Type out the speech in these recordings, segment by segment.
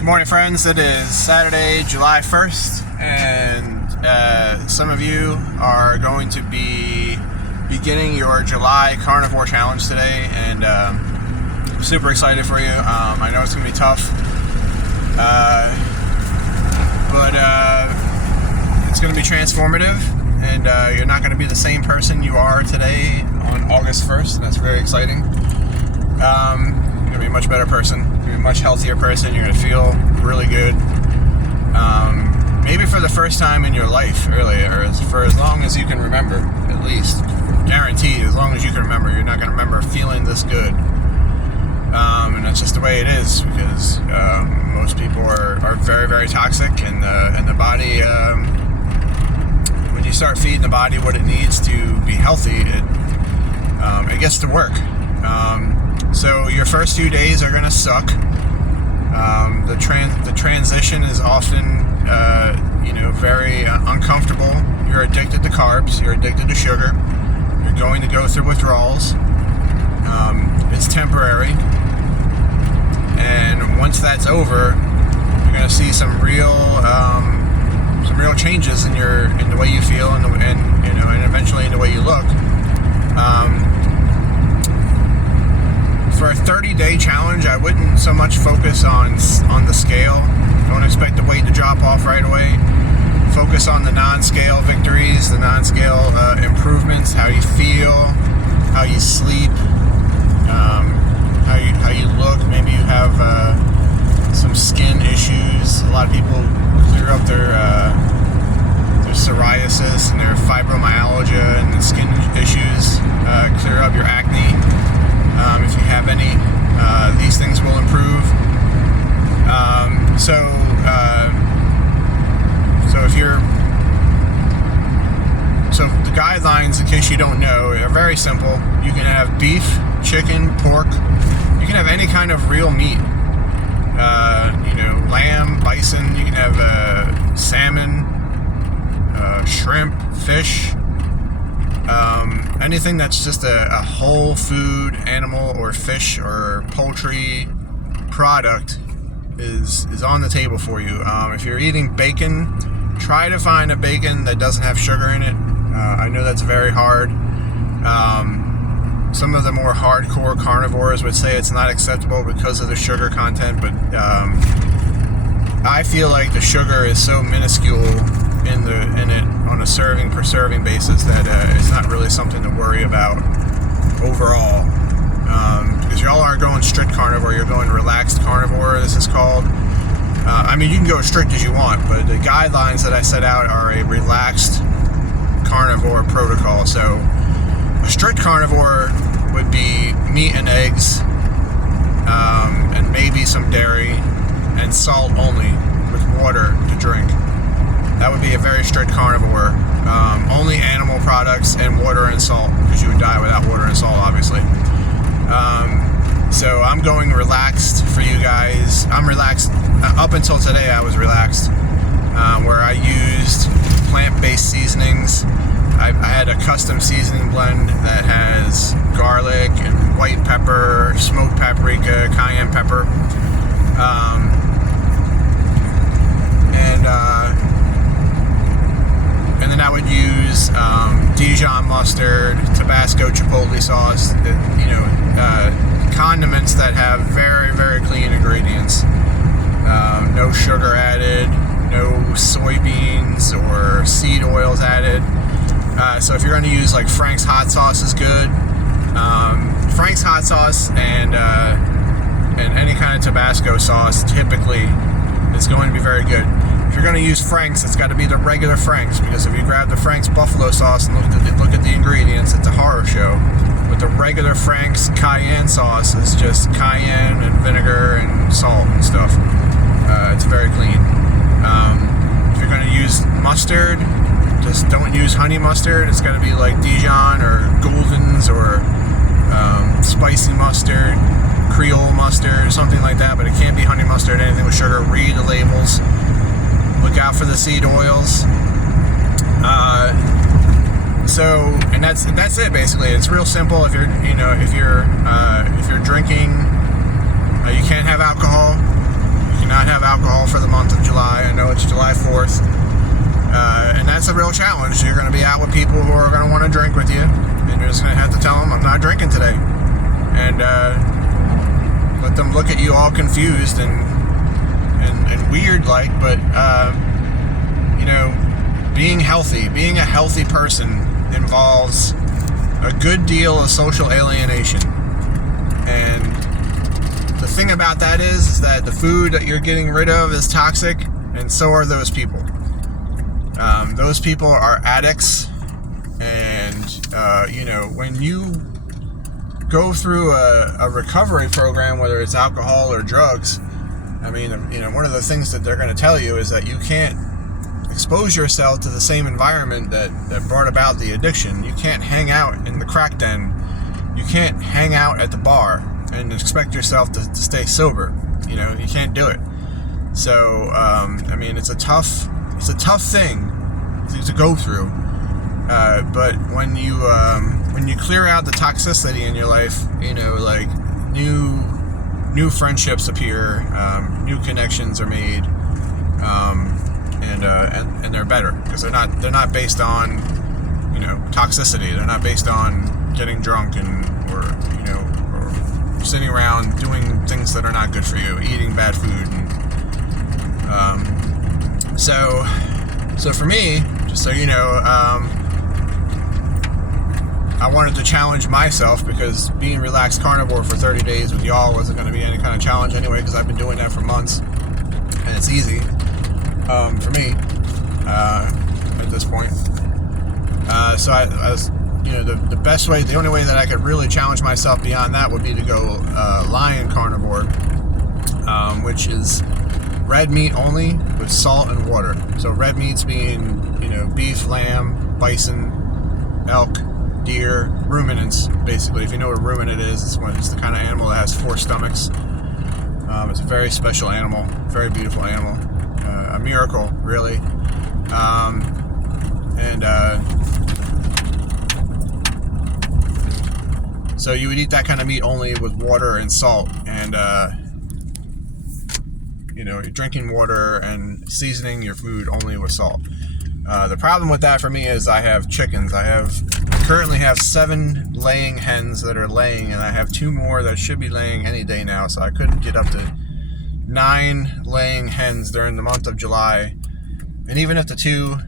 Good morning, friends. It is Saturday, July 1st, and some of you are going to be beginning your July Carnivore Challenge today, and I'm super excited for you. I know it's going to be tough, but it's going to be transformative, and you're not going to be the same person you are today on August 1st, and that's very exciting. You're going to be a much better person. You're going to be a much healthier person. You're going to feel really good. Maybe for the first time in your life, really, or for as long as you can remember, at least. Guaranteed, as long as you can remember, you're not going to remember feeling this good. And that's just the way it is, because most people are very, very toxic, and the body, when you start feeding the body what it needs to be healthy, it gets to work. So your first few days are going to suck. The transition is often, very uncomfortable. You're addicted to carbs. You're addicted to sugar. You're going to go through withdrawals. It's temporary, and once that's over, you're going to see some real changes in the way you feel, and eventually in the way you look. For a 30-day challenge, I wouldn't so much focus on the scale. Don't expect the weight to drop off right away. Focus on the non-scale victories, the non-scale improvements, how you feel, how you sleep, how you look. Maybe you have some skin issues. A lot of people clear up their psoriasis and their fibromyalgia and the skin issues. Clear up your acne. If you have any, these things will improve. So the guidelines, in case you don't know, are very simple. You can have beef, chicken, pork. You can have any kind of real meat. Lamb, bison. You can have salmon, shrimp, fish. Anything that's just a whole food animal or fish or poultry product is on the table for you. If you're eating bacon, try to find a bacon that doesn't have sugar in it. I know that's very hard. Some of the more hardcore carnivores would say it's not acceptable because of the sugar content, but I feel like the sugar is so minuscule in it on a serving per serving basis that it's not really something to worry about overall, because y'all aren't going strict carnivore, you're going relaxed carnivore, this is called. You can go as strict as you want, but the guidelines that I set out are a relaxed carnivore protocol. So a strict carnivore would be meat and eggs, and maybe some dairy and salt only with water to drink. That would be a very strict carnivore. Only animal products and water and salt, because you would die without water and salt, obviously. So I'm going relaxed for you guys. I'm relaxed. Up until today, I was relaxed, where I used plant-based seasonings. I had a custom seasoning blend that has garlic and white pepper, smoked paprika, cayenne pepper. And then I would use Dijon mustard, Tabasco chipotle sauce, condiments that have very, very clean ingredients. No sugar added, no soybeans or seed oils added. So if you're going to use like Frank's hot sauce is good. Frank's hot sauce and any kind of Tabasco sauce typically is going to be very good. If you're going to use Frank's, it's got to be the regular Frank's, because if you grab the Frank's buffalo sauce and look at the ingredients, it's a horror show. But the regular Frank's cayenne sauce is just cayenne and vinegar and salt and stuff. It's very clean. If you're going to use mustard, just don't use honey mustard. It's got to be like Dijon or Golden's or spicy mustard, Creole mustard, something like that. But it can't be honey mustard, anything with sugar. Read the labels. Look out for the seed oils. And that's it basically. It's real simple. If you're drinking, you can't have alcohol. You cannot have alcohol. real challenge. You're going to be out with people who are going to want to drink with you, and you're just going to have to tell them, I'm not drinking today. And let them look at you all confused and weird like, but being a healthy person involves a good deal of social alienation. And the thing about that is that the food that you're getting rid of is toxic, and so are those people. Those people are addicts, and when you go through a recovery program, whether it's alcohol or drugs, I mean, one of the things that they're going to tell you is that you can't expose yourself to the same environment that brought about the addiction. You can't hang out in the crack den. You can't hang out at the bar and expect yourself to stay sober. You can't do it. So, it's a tough thing to go through. But when you clear out the toxicity in your life, like new friendships appear, new connections are made, and they're better because they're not based on toxicity. They're not based on getting drunk or sitting around doing things that are not good for you, eating bad food. And, so for me, just so you know, I wanted to challenge myself because being relaxed carnivore for 30 days with y'all wasn't going to be any kind of challenge anyway, because I've been doing that for months and it's easy for me at this point. So I was, the best way, the only way that I could really challenge myself beyond that would be to go lion carnivore, which is red meat only with salt and water. So red meats being, beef, lamb, bison, elk, deer, ruminants, basically. If you know what a ruminant is, it's the kind of animal that has 4 stomachs. It's a very special animal, very beautiful animal, a miracle, really. So you would eat that kind of meat only with water and salt, and you're drinking water and seasoning your food only with salt. The problem with that for me is I have chickens. I currently have 7 laying hens that are laying, and I have 2 more that should be laying any day now, so I could get up to 9 laying hens during the month of July. And even if the 2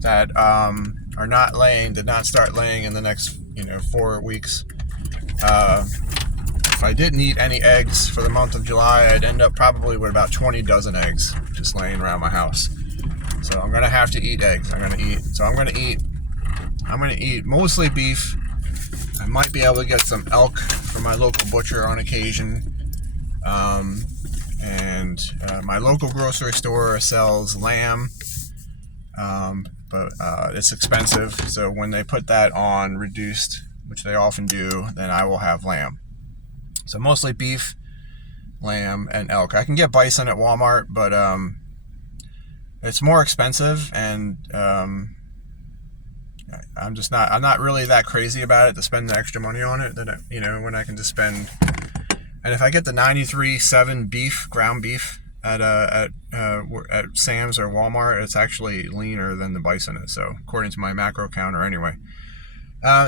that are not laying did not start laying in the next 4 weeks, if I didn't eat any eggs for the month of July, I'd end up probably with about 20 dozen eggs just laying around my house. So I'm gonna have to eat eggs. I'm gonna eat mostly beef. I might be able to get some elk from my local butcher on occasion. And my local grocery store sells lamb, but it's expensive. So when they put that on reduced, which they often do, then I will have lamb. So mostly beef, lamb, and elk. I can get bison at Walmart, but it's more expensive, and I'm not really that crazy about it to spend the extra money on it that when I can just spend. And if I get the 93.7 beef, ground beef at Sam's or Walmart, it's actually leaner than the bison is. So according to my macro counter, anyway.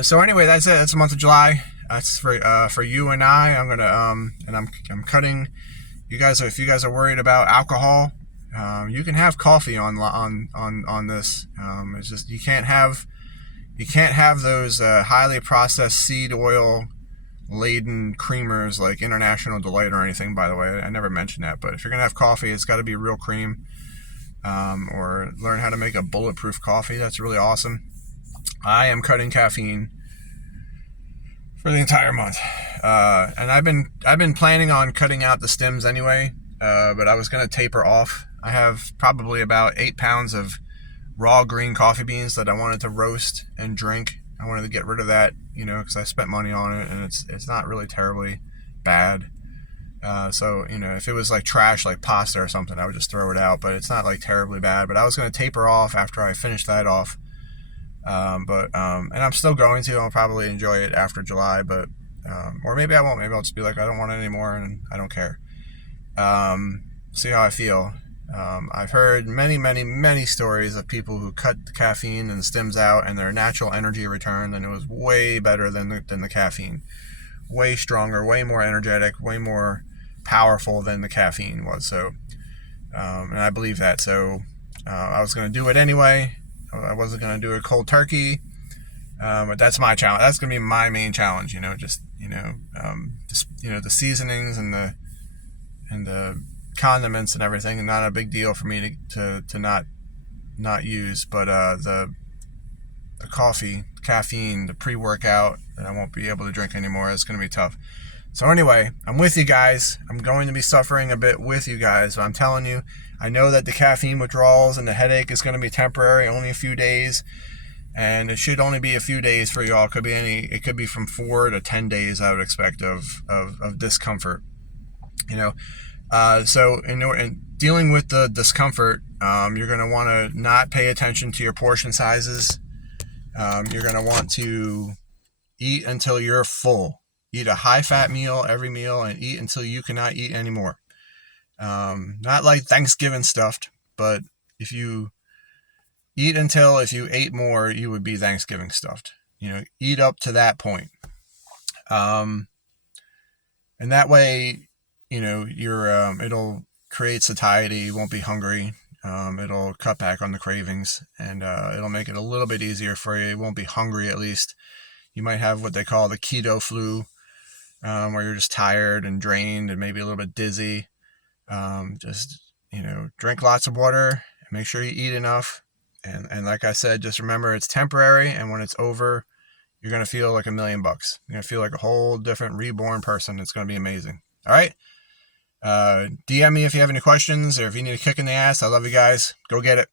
So anyway, that's it. That's the month of July. That's for you and I. I'm gonna and I'm cutting. You guys, if you guys are worried about alcohol, you can have coffee on this. It's just you can't have those highly processed seed oil laden creamers like International Delight or anything. By the way, I never mentioned that. But if you're gonna have coffee, it's got to be real cream, or learn how to make a bulletproof coffee. That's really awesome. I am cutting caffeine for the entire month, and I've been planning on cutting out the stems anyway, but I was going to taper off. I have probably about 8 pounds of raw green coffee beans that I wanted to roast and drink. I wanted to get rid of that, because I spent money on it, and it's not really terribly bad. So if it was like trash, like pasta or something, I would just throw it out, but it's not like terribly bad. But I was going to taper off after I finished that off. And I'm still going to. I'll probably enjoy it after July, but or maybe I won't. Maybe I'll just be like, I don't want it anymore, and I don't care. See how I feel. I've heard many stories of people who cut the caffeine and the stims out, and their natural energy returned, and it was way better than the caffeine. Way stronger, way more energetic, way more powerful than the caffeine was. So, and I believe that. So, I was going to do it anyway. I wasn't going to do it cold turkey. But that's my challenge. That's going to be my main challenge. Just the seasonings and the condiments and everything, and not a big deal for me to not use. But the coffee, caffeine, the pre-workout that I won't be able to drink anymore, is going to be tough. So anyway, I'm with you guys. I'm going to be suffering a bit with you guys, but I'm telling you, I know that the caffeine withdrawals and the headache is going to be temporary, only a few days. And it should only be a few days for y'all. It could be from 4 to 10 days, I would expect, of discomfort. So in dealing with the discomfort, you're going to want to not pay attention to your portion sizes. You're going to want to eat until you're full. Eat a high-fat meal every meal, and eat until you cannot eat anymore. Not like Thanksgiving stuffed, but if you ate more, you would be Thanksgiving stuffed. Eat up to that point. And that way, it'll create satiety. You won't be hungry. It'll cut back on the cravings, and it'll make it a little bit easier for you. You won't be hungry, at least. You might have what they call the keto flu, where you're just tired and drained and maybe a little bit dizzy. Drink lots of water and make sure you eat enough. And like I said, just remember it's temporary, and when it's over, you're going to feel like $1 million. You're going to feel like a whole different reborn person. It's going to be amazing. All right? DM me if you have any questions, or if you need a kick in the ass. I love you guys. Go get it.